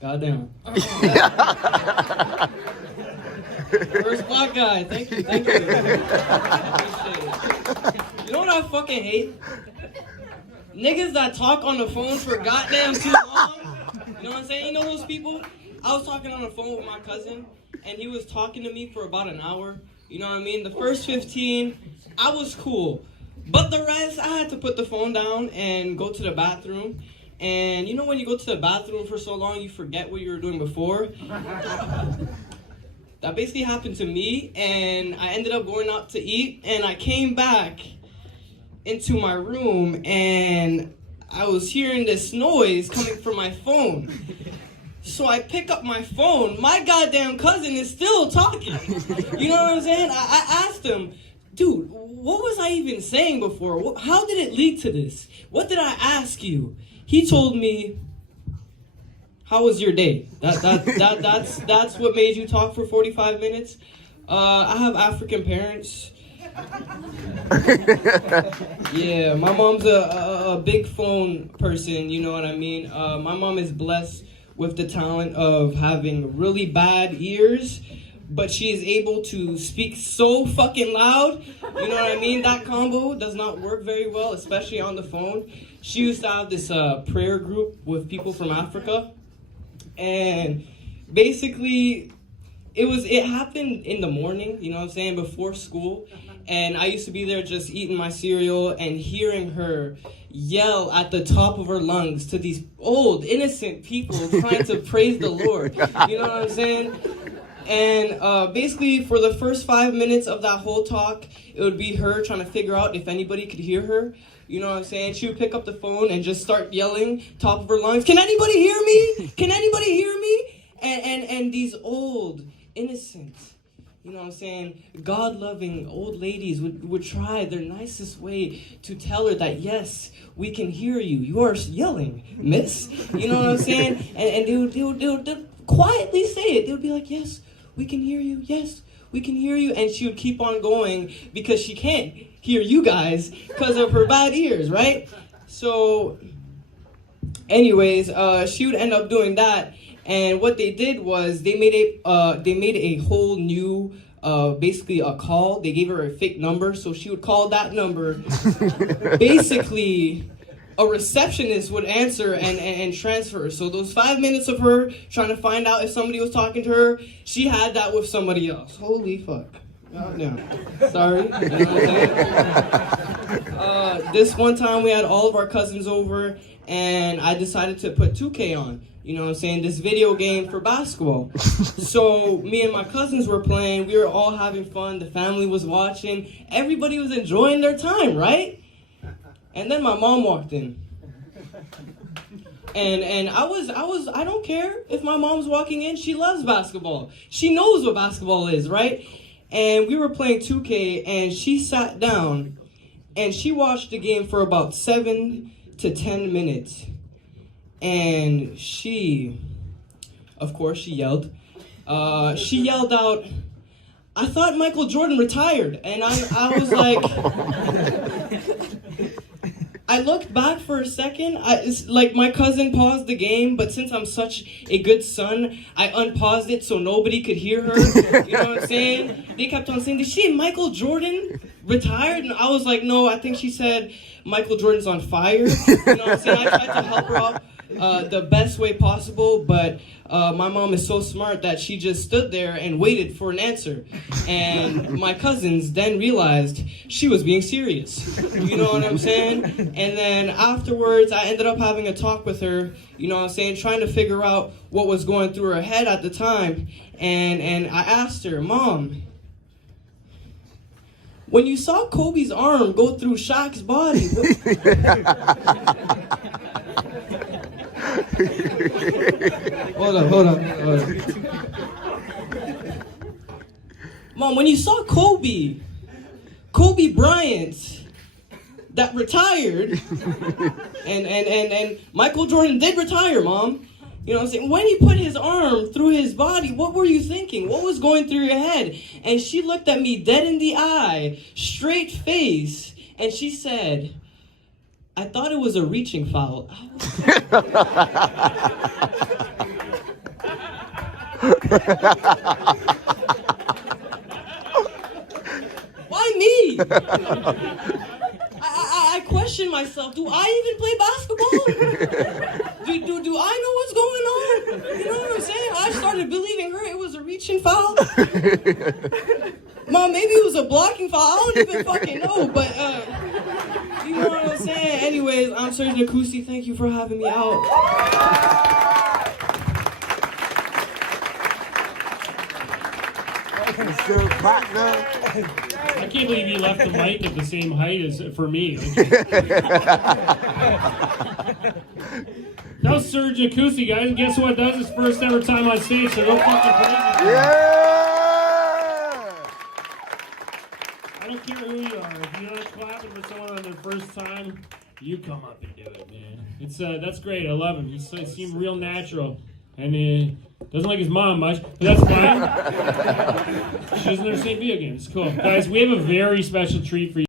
Goddamn. First black guy. Thank you. Appreciate it. You know what I fucking hate? Niggas that talk on the phone for goddamn too long. You know what I'm saying? You know those people? I was talking on the phone with my cousin, and he was talking to me for about an hour. You know what I mean? The first 15, I was cool. But the rest, I had to put the phone down and go to the bathroom. And you know when you go to the bathroom for so long, you forget what you were doing before? That basically happened to me, and I ended up going out to eat, and I came back into my room, and I was hearing this noise coming from my phone. So I pick up my phone. My goddamn cousin is still talking. You know what I'm saying? I asked him, dude, what was I even saying before? How did it lead to this? What did I ask you? He told me, how was your day? That's what made you talk for 45 minutes? I have African parents. Yeah, my mom's a big phone person, you know what I mean? My mom is blessed with the talent of having really bad ears, but she is able to speak so fucking loud, you know what I mean? That combo does not work very well, especially on the phone. She used to have this prayer group with people from Africa, and basically it happened in the morning, you know what I'm saying, before school. And I used to be there just eating my cereal and hearing her yell at the top of her lungs to these old, innocent people trying to praise the Lord. You know what I'm saying? And basically for the first 5 minutes of that whole talk, it would be her trying to figure out if anybody could hear her. You know what I'm saying? She would pick up the phone and just start yelling top of her lungs, "Can anybody hear me? Can anybody hear me?" And these old, innocent, you know what I'm saying, God-loving old ladies would try their nicest way to tell her that, yes, we can hear you. You are yelling, miss. You know what I'm saying? And they would quietly say it. They would be like, yes, we can hear you. Yes, we can hear you. And she would keep on going because she can't hear you guys because of her bad ears, right? So, anyways, she would end up doing that. And what they did was they made a whole new, basically a call. They gave her a fake number, so she would call that number. Basically, a receptionist would answer and transfer. So those 5 minutes of her trying to find out if somebody was talking to her, she had that with somebody else. Holy fuck. No. Sorry. You know what I'm saying? This one time we had all of our cousins over, and I decided to put 2K on. You know what I'm saying? This video game for basketball. So me and my cousins were playing. We were all having fun. The family was watching. Everybody was enjoying their time, right? And then my mom walked in. And I don't care if my mom's walking in. She loves basketball. She knows what basketball is, right? And we were playing 2K, and she sat down, and she watched the game for about 7 to 10 minutes. And she, of course, she yelled. She yelled out, "I thought Michael Jordan retired." And I was like, I looked back for a second. It's like my cousin paused the game, but since I'm such a good son, I unpaused it so nobody could hear her. You know what I'm saying? They kept on saying, "Did she say Michael Jordan retired?" And I was like, "No, I think she said Michael Jordan's on fire." You know what I'm saying? I tried to help her out the best way possible, but my mom is so smart that she just stood there and waited for an answer. And my cousins then realized she was being serious. You know what I'm saying? And then afterwards, I ended up having a talk with her, you know what I'm saying, trying to figure out what was going through her head at the time. And I asked her, "Mom, when you saw Kobe's arm go through Shaq's body, Hold on. Mom, when you saw Kobe Bryant, that retired, and Michael Jordan did retire, Mom. You know what I'm saying? When he put his arm through his body, what were you thinking? What was going through your head?" And she looked at me dead in the eye, straight face, and she said, I thought it was a reaching foul. Why me? I question myself. Do I even play basketball? Do I know what's going on? You know what I'm saying? I started believing her. It was a reaching foul. Mom, maybe it was a blocking foul. I don't even fucking know. But you know what I'm saying? Anyways, I'm Serge Nakusi. Thank you for having me out. Mr. Partner. I can't believe you left the mic at the same height as for me. That was Serge Nakusi, guys. And guess what? That was his first ever time on stage, so don't fucking crazy. Yeah! I don't care who you are. If you like clapping for someone on their first time, you come up and do it, man. It's that's great. I love him. He seemed real natural. And he doesn't like his mom much, but that's fine. She doesn't understand video games. Cool. Guys, we have a very special treat for you.